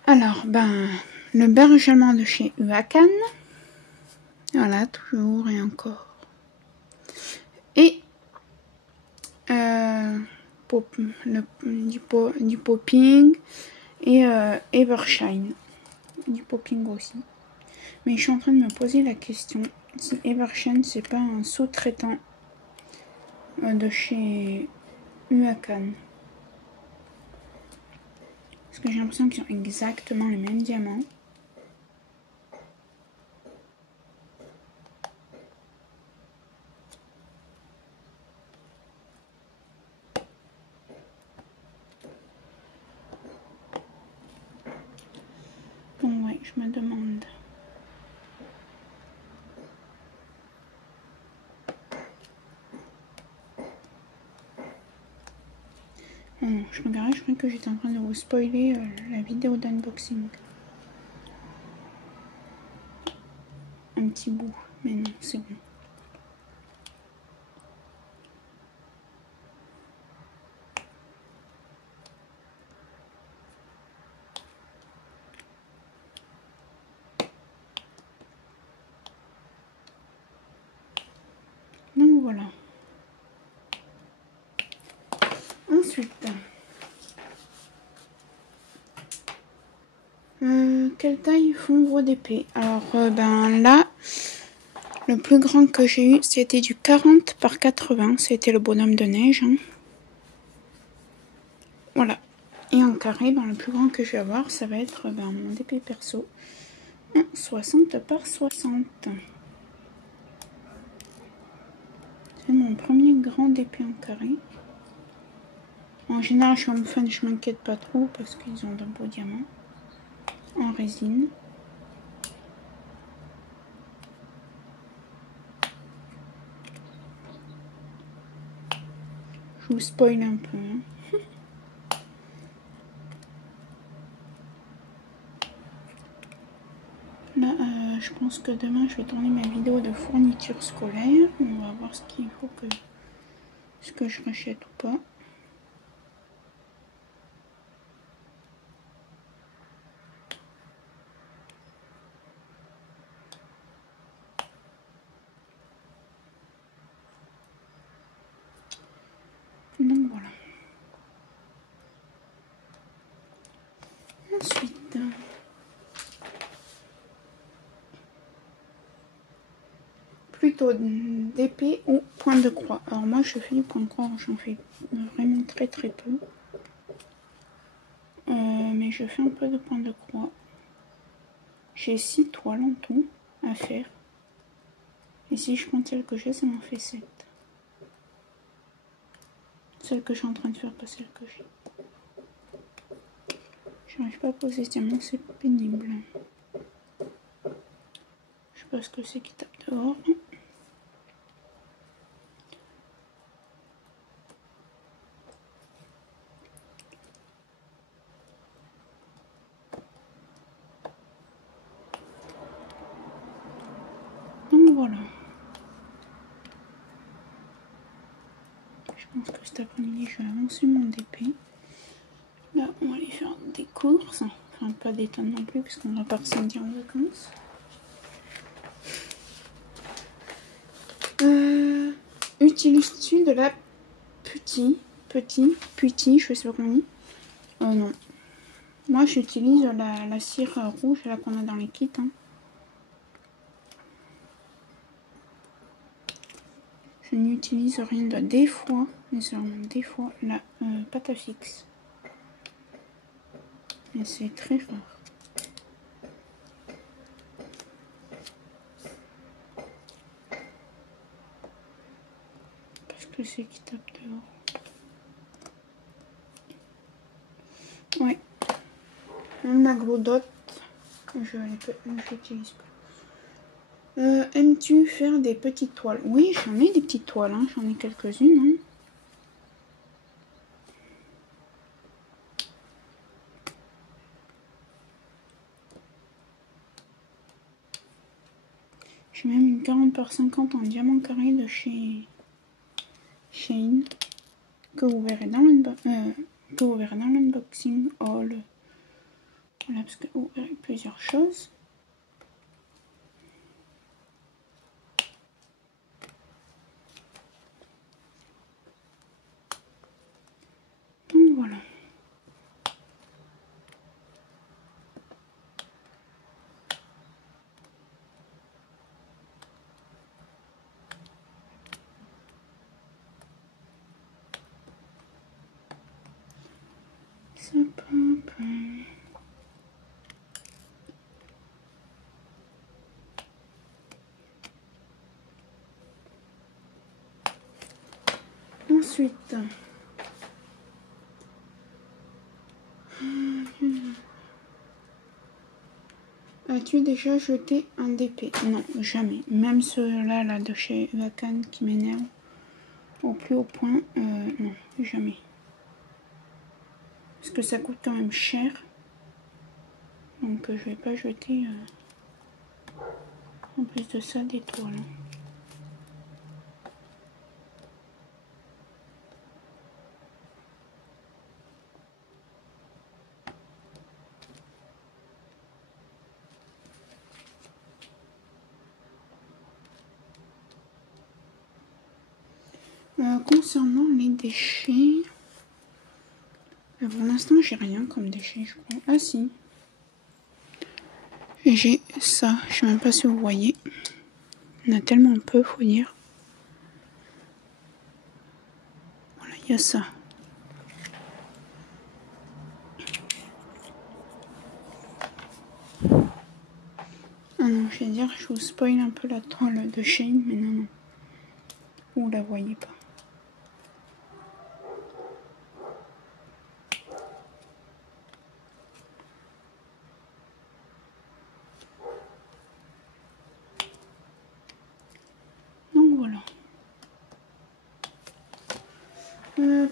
Alors, le berger allemand de chez Huacan. Voilà, toujours et encore. Et du popping et Evershine. Du popping aussi. Mais je suis en train de me poser la question si Evershine c'est pas un sous-traitant de chez Huacan. Parce que j'ai l'impression qu'ils ont exactement les mêmes diamants. je me demande. Oh non, je regardais, je croyais que j'étais en train de vous spoiler la vidéo d'unboxing. Un petit bout, mais non, c'est bon. Donc voilà. Ensuite, quelle taille font vos DP? Alors, ben là, le plus grand que j'ai eu, c'était du 40 par 80. C'était le bonhomme de neige. Hein. Voilà. Et en carré, ben, le plus grand que je vais avoir, ça va être ben, mon DP perso. 60 par 60. C'est mon premier grand DP en carré. En général, je suis en fan, je m'inquiète pas trop parce qu'ils ont de beaux diamants en résine. Je vous spoil un peu. Hein. Là, je pense que demain, je vais tourner ma vidéo de fourniture scolaire. On va voir ce qu'il faut que... ce que je rachète ou pas. Donc voilà. Ensuite, plutôt d'épée ou point de croix. Alors moi je fais du point de croix, j'en fais vraiment très peu. Mais je fais un peu de point de croix. J'ai 6 toiles en tout à faire. Et si je compte celle que j'ai, ça m'en fait 7. Celle que je suis en train de faire, pas celle que j'ai. J'arrive pas à poser ce diamant, c'est pénible. Je sais pas ce que c'est qui tape dehors. Donc voilà. Je pense que cet après-midi, je vais avancer mon DP. Là, on va aller faire des courses. Enfin, pas des tonnes non plus, puisqu'on va partir samedi en vacances. Utilises-tu de la putti, je sais pas comment on dit. Non. Moi, j'utilise la cire rouge, là qu'on a dans les kits. Hein. Je n'utilise rien de des fois, mais seulement des fois, la pâte à fixe. Mais c'est très rare. Parce que c'est qui tape dehors. Ouais. Même la gloudotte, je l'utilise pas. Aimes-tu faire des petites toiles? Oui, j'en ai des petites toiles, hein. J'en ai quelques-unes. Hein. J'ai même une 40 par 50 en diamant carré de chez Shein que vous verrez dans l'unboxing haul. Voilà, parce que vous verrez plusieurs choses. Donc voilà. Ensuite, As-tu déjà jeté un DP? Non, jamais. Même ceux-là là, de chez Vacan qui m'énervent au plus haut point, non, jamais. Parce que ça coûte quand même cher. Donc je vais pas jeter en plus de ça des toiles. Concernant les déchets, pour l'instant j'ai rien comme déchets je crois. Ah si, j'ai ça, je sais même pas si vous voyez, il y en a tellement peu faut dire. Voilà, il y a ça. Ah non, je vais dire, je vous spoil un peu la toile de Shane, mais non, non, vous la voyez pas. Donc voilà.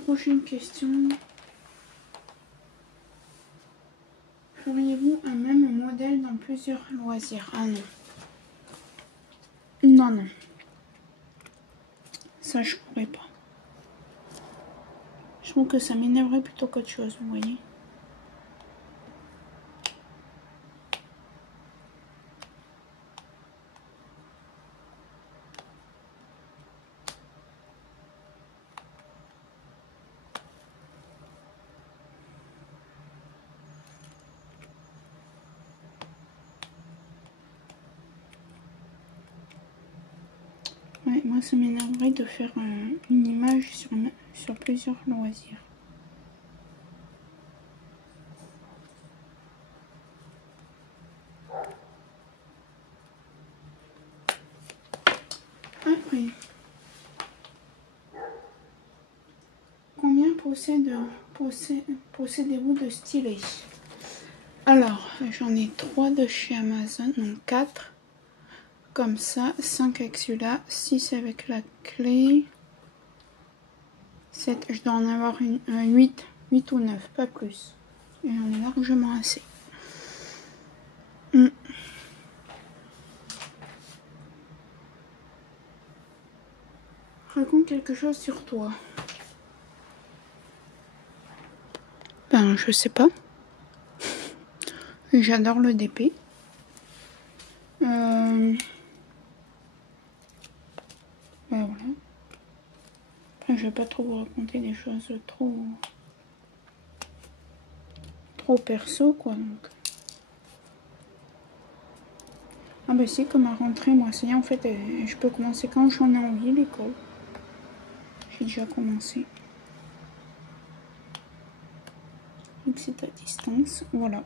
Prochaine question. Feriez-vous un même modèle dans plusieurs loisirs? Ah non. Non, non. Ça, je pourrais pas. Je trouve que ça m'énerverait plutôt qu'autre chose, vous voyez. Ouais, moi ça m'énerverait de faire une image sur plusieurs loisirs. Après, combien possédez-vous de stylés? Alors, j'en ai 3 de chez Amazon, donc 4. Comme ça, 5 avec celui-là, 6 avec la clé. 7, je dois en avoir 8 ou 9, pas plus. Et j'en ai largement assez. Raconte quelque chose sur toi. Ben, je sais pas. J'adore le DP. Ben voilà. Après, je vais pas trop vous raconter des choses trop perso, quoi. Donc. Ah bah si, comme à rentrée, moi, c'est en fait, je peux commencer quand j'en ai envie, l'école. J'ai déjà commencé. Donc c'est à distance, voilà.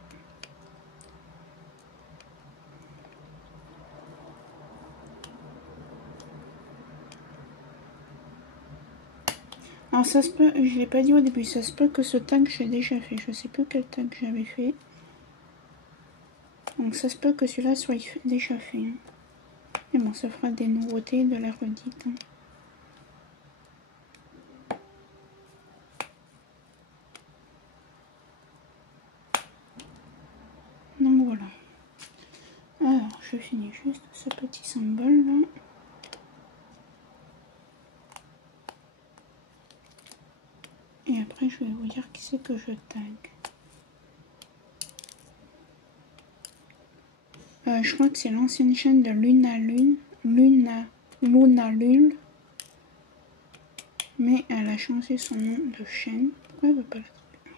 Alors ça se peut, je l'ai pas dit au début, ça se peut que ce tag j'ai déjà fait. Je sais plus quel tag j'avais fait. Donc ça se peut que celui-là soit déjà fait. Hein. Mais bon, ça fera des nouveautés, de la redite. Hein. Donc voilà. Alors, je finis juste ce petit symbole là. Et après, je vais vous dire qui c'est que je tag. Je crois que c'est l'ancienne chaîne de Lunalul. Mais elle a changé son nom de chaîne. Pourquoi elle veut pas la trouver?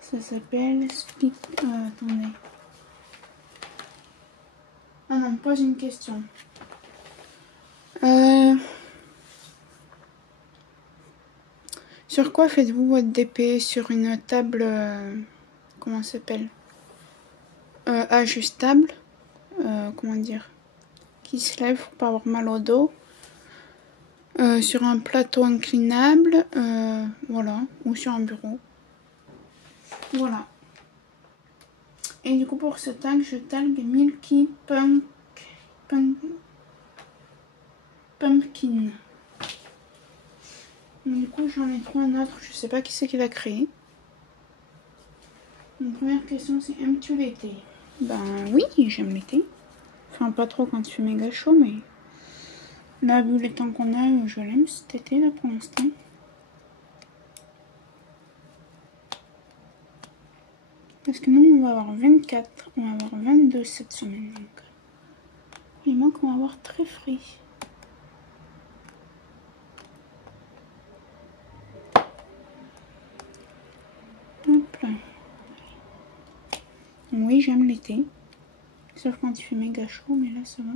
Ça s'appelle Speak... attendez. Ah non, pose une question. Sur quoi faites-vous votre DP? Sur une table... comment ça s'appelle? Ajustable. Comment dire? Qui se lève pour pas avoir mal au dos. Sur un plateau inclinable. Voilà. Ou sur un bureau. Voilà. Et du coup, pour ce tag, je tag Milky Pumpkin. Du coup, j'en ai trouvé un autre, je sais pas qui c'est qui l'a créé. Une première question, c'est aimes-tu l'été? Ben oui, j'aime l'été. Enfin, pas trop quand il fait méga chaud, mais là, vu les temps qu'on a, je l'aime cet été là pour l'instant. Parce que nous, on va avoir 24, on va avoir 22 cette semaine. Donc, il manque qu'on va avoir très frais. Hop là. Oui, j'aime l'été. Sauf quand il fait méga chaud, mais là, ça va.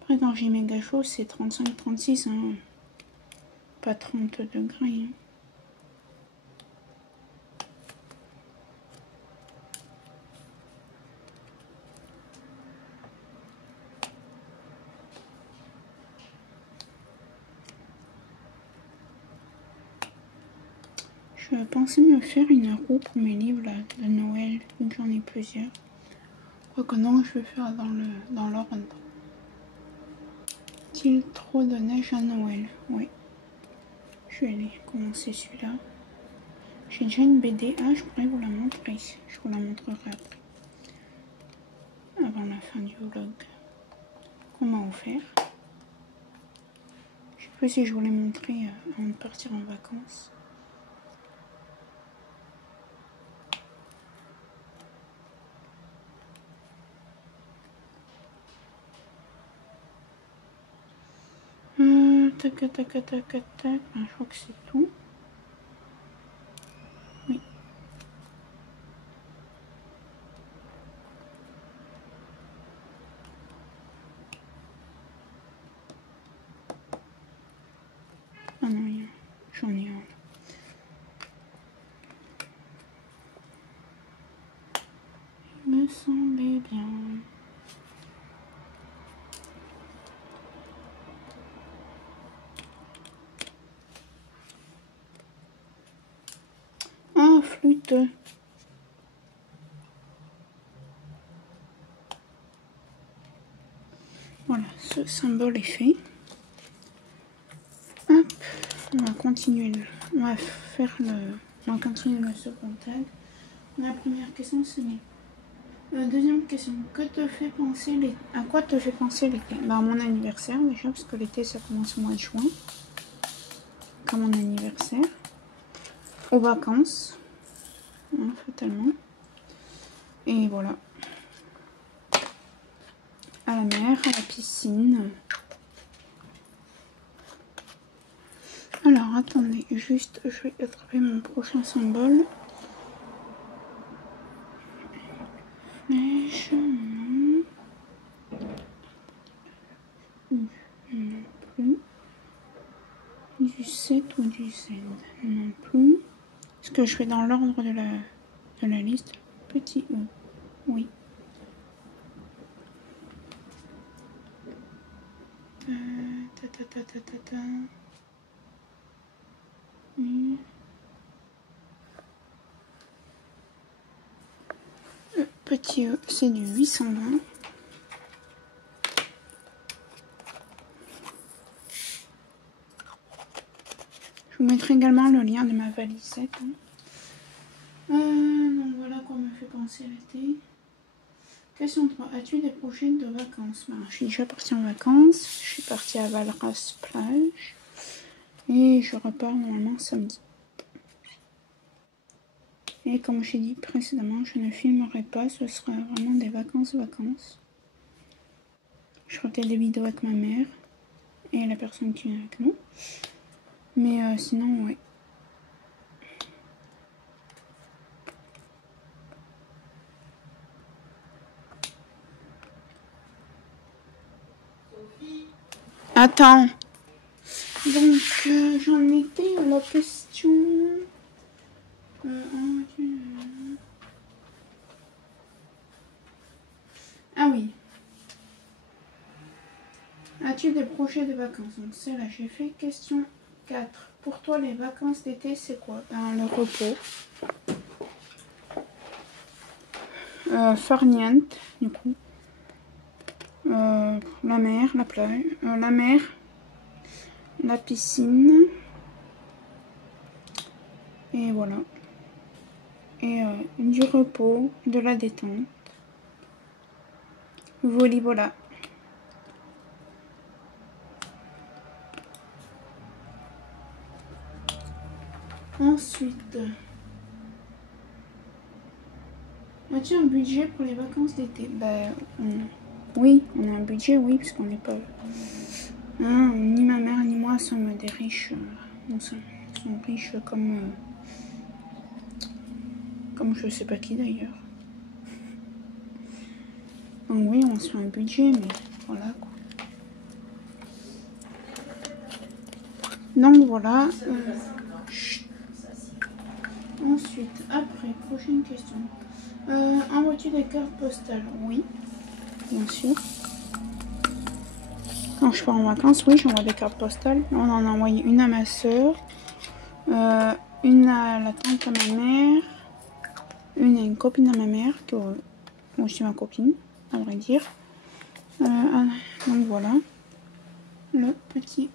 Après, quand j'ai méga chaud, c'est 35-36, hein. Pas 30 degrés. Hein. Je pensais me faire une roue pour mes livres là, de Noël, vu que j'en ai plusieurs. Quoique non, je vais faire dans l'ordre. T-il trop de neige à Noël? Oui. Je vais aller commencer celui-là. J'ai déjà une BD. Ah, je pourrais vous la montrer. Je vous la montrerai après. Avant la fin du vlog. Qu'on m'a offert. Je sais pas si je vous l'ai montré avant de partir en vacances. Tac, tac, tac, tac, tac. Ben, je crois que c'est tout. Oui. Ah non, j'en ai un. Il me semblait bien. Ah, flûte. Voilà, ce symbole est fait. Hop, on va continuer. On va faire on va continuer le second tag. La première question, c'est deuxième question. Que te fait penser l'été? À quoi te fait penser l'été? Bah, à mon anniversaire déjà, parce que l'été ça commence au mois de juin. Comme mon anniversaire. Aux vacances. Hein, fatalement. Et voilà. À la mer, à la piscine. Alors, attendez, juste, je vais attraper mon prochain symbole. Flèche, non. Non plus. Du 7 ou du Z, non plus. Est-ce que je fais dans l'ordre de la liste? Petit E, oui. Petit E, c'est du 820. Je vous mettrai également le lien de ma valisette. Donc voilà quoi me fait penser à l'été. Question 3. As-tu des projets de vacances? Ben, je suis déjà partie en vacances. Je suis partie à Valras plage. Et je repars normalement samedi. Et comme j'ai dit précédemment, je ne filmerai pas, ce sera vraiment des vacances. Je ferai peut-être des vidéos avec ma mère et la personne qui est avec nous. Mais sinon, ouais. Attends. Donc, j'en étais à la question... Ah oui. As-tu des projets de vacances? Donc celle-là, j'ai fait question 4. Pour toi, les vacances d'été, c'est quoi? Ben, le repos. Farniente, du coup. La mer, la plage, la mer, la piscine. Et voilà. Et du repos, de la détente. Volley-voilà. Ensuite, as-tu un budget pour les vacances d'été? Ben, oui, on a un budget, oui, parce qu'on n'est pas... Hein, ni ma mère ni moi sommes des riches. Nous sommes riches comme je sais pas qui d'ailleurs. Donc oui, on se fait un budget, mais voilà quoi. Donc voilà. Ensuite, après, prochaine question. Envoies-tu des cartes postales? Oui, bien sûr. Quand je pars en vacances, oui, j'envoie des cartes postales. On en a envoyé une à ma soeur, une à la tante à ma mère, une à une copine à ma mère, qui est aussi ma copine, à vrai dire. Donc voilà, le petit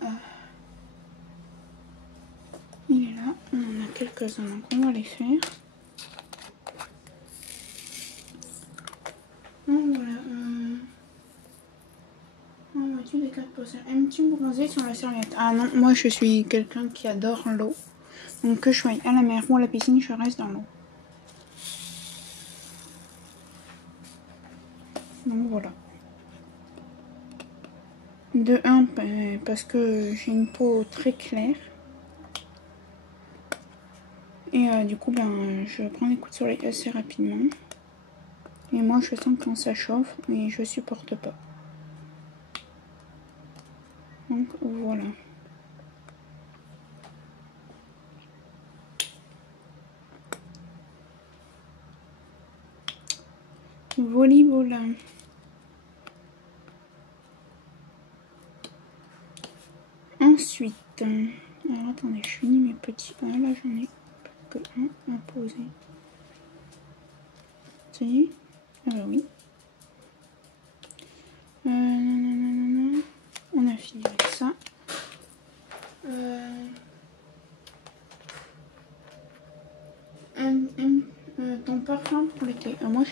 il est là. On en a quelques-uns, donc on va les faire. Donc voilà. Envoies-tu des cartes postales? Aimes-tu bronzer sur la serviette? Ah non, moi je suis quelqu'un qui adore l'eau. Donc que je sois à la mer ou à la piscine, je reste dans l'eau. Donc voilà. De 1, parce que j'ai une peau très claire. Et du coup, ben, je prends des coups de soleil assez rapidement. Et moi, je sens quand ça chauffe et je supporte pas. Donc voilà. Volley-voilà. Ensuite, alors attendez, je finis mes petits. Ah là, j'en ai que un à poser. Ça y est? Ah bah oui. Non. On a fini avec ça. Ton parfum pour l'été. Moi,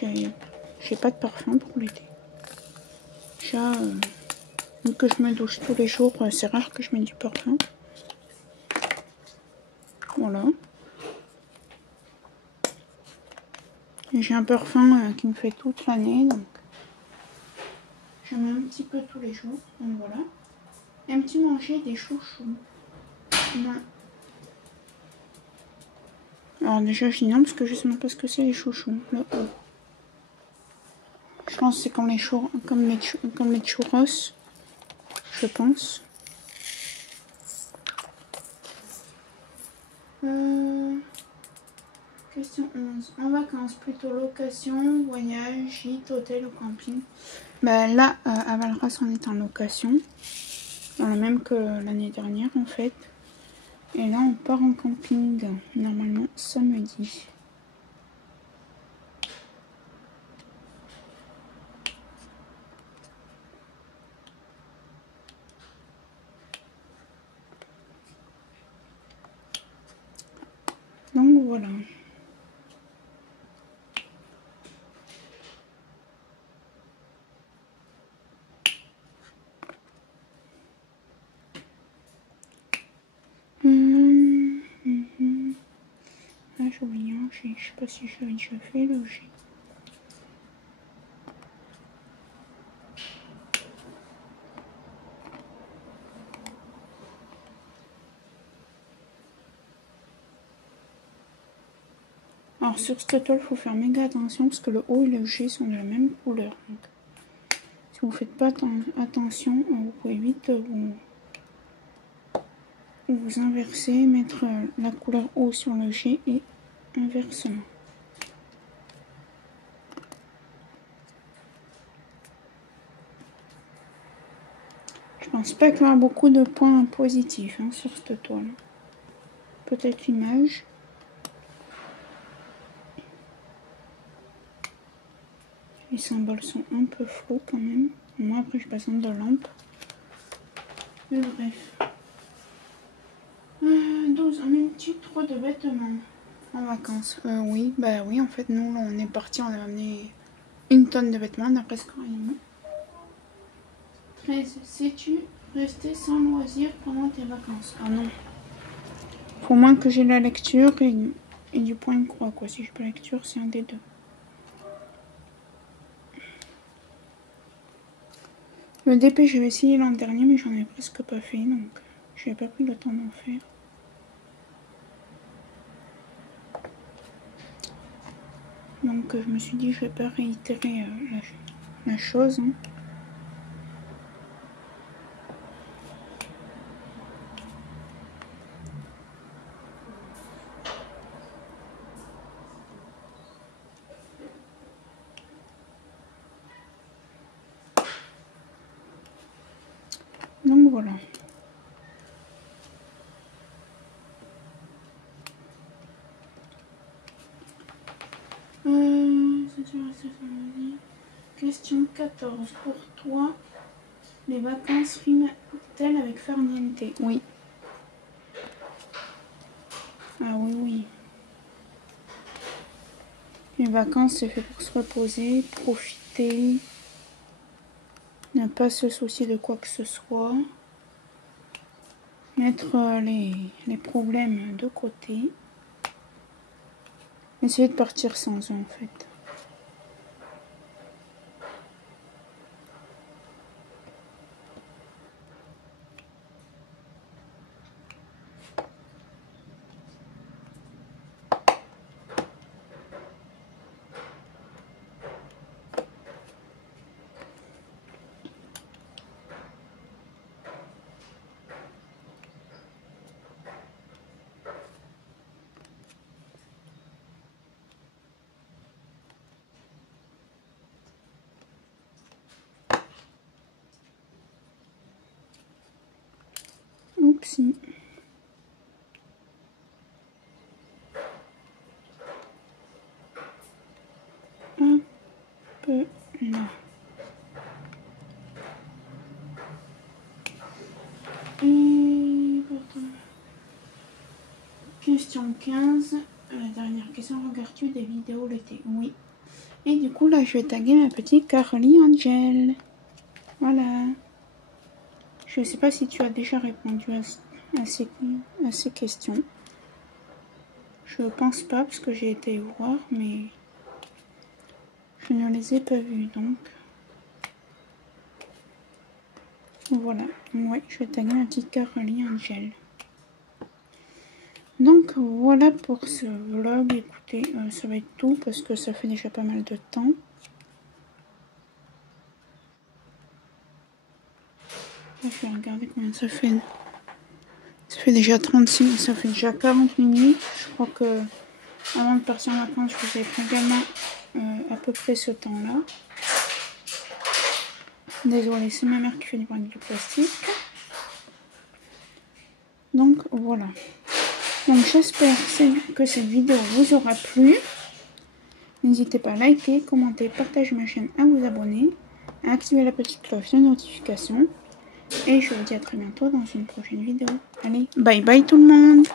j'ai pas de parfum pour l'été. Déjà, vu que je me douche tous les jours, c'est rare que je mette du parfum. Voilà. J'ai un parfum qui me fait toute l'année, donc je mets un petit peu tous les jours. Donc voilà. Aimes-tu manger des chouchous? Non. Alors déjà, je dis non parce que je sais même pas ce que c'est les chouchous. Je pense que c'est comme les churros, je pense. Question 11. En vacances, plutôt location, voyage, gîte, hôtel ou camping? Ben là, à Valras, on est en location. Dans la même que l'année dernière, en fait. Et là, on part en camping, normalement, samedi. Donc voilà. Là, j'ai oublié, je sais pas si je l'avais déjà fait, le G. Alors sur cette toile, il faut faire méga attention parce que le O et le G sont de la même couleur. Donc, si vous faites pas attention, vous pouvez vite vous inverser, mettre la couleur O sur le G et inversement. Je pense pas qu'il y aura beaucoup de points positifs hein, sur cette toile. Peut-être l'image. Les symboles sont un peu flous quand même. Moi après j'ai pas besoin de lampe. Mais bref. 12 en même titre de vêtements. En vacances. Oui, bah oui, en fait nous on est parti, on a amené une tonne de vêtements d'après ce qu'on a mis. 13. Sais-tu rester sans loisir pendant tes vacances? Ah non. Faut moins que j'ai la lecture et du point de croix quoi. Si j'ai pas la lecture, c'est un des deux. Le DP, j'avais essayé l'an dernier, mais j'en ai presque pas fait, donc j'avais pas pris le temps d'en faire. Donc je me suis dit, je vais pas réitérer la chose. Hein. Donc voilà. Question 14. Pour toi, les vacances riment-elles avec farniente? Oui. Ah oui, oui. Les vacances, c'est fait pour se reposer, profiter, ne pas se soucier de quoi que ce soit, mettre les problèmes de côté, essayer de partir sans eux en fait. Oupsie. Un peu là. Et question 15. La dernière question, regardes-tu des vidéos l'été? Oui. Et du coup là je vais taguer ma petite Carly Angel. Voilà. Je sais pas si tu as déjà répondu à ces questions. Je pense pas parce que j'ai été voir, mais je ne les ai pas vues donc. Voilà. Ouais, je vais taguer ma petite Carly Angel. Donc voilà pour ce vlog. Écoutez, ça va être tout parce que ça fait déjà pas mal de temps. Je vais regarder combien ça fait. Ça fait déjà 36, ça fait déjà 40 minutes. Je crois que avant de partir en vacances, je vous ai pris également à peu près ce temps-là. Désolée, c'est ma mère qui fait du bruit de plastique. Donc voilà. Donc j'espère que cette vidéo vous aura plu. N'hésitez pas à liker, commenter, partager ma chaîne, à vous abonner, à activer la petite cloche de notification. Et je vous dis à très bientôt dans une prochaine vidéo. Allez, bye bye tout le monde!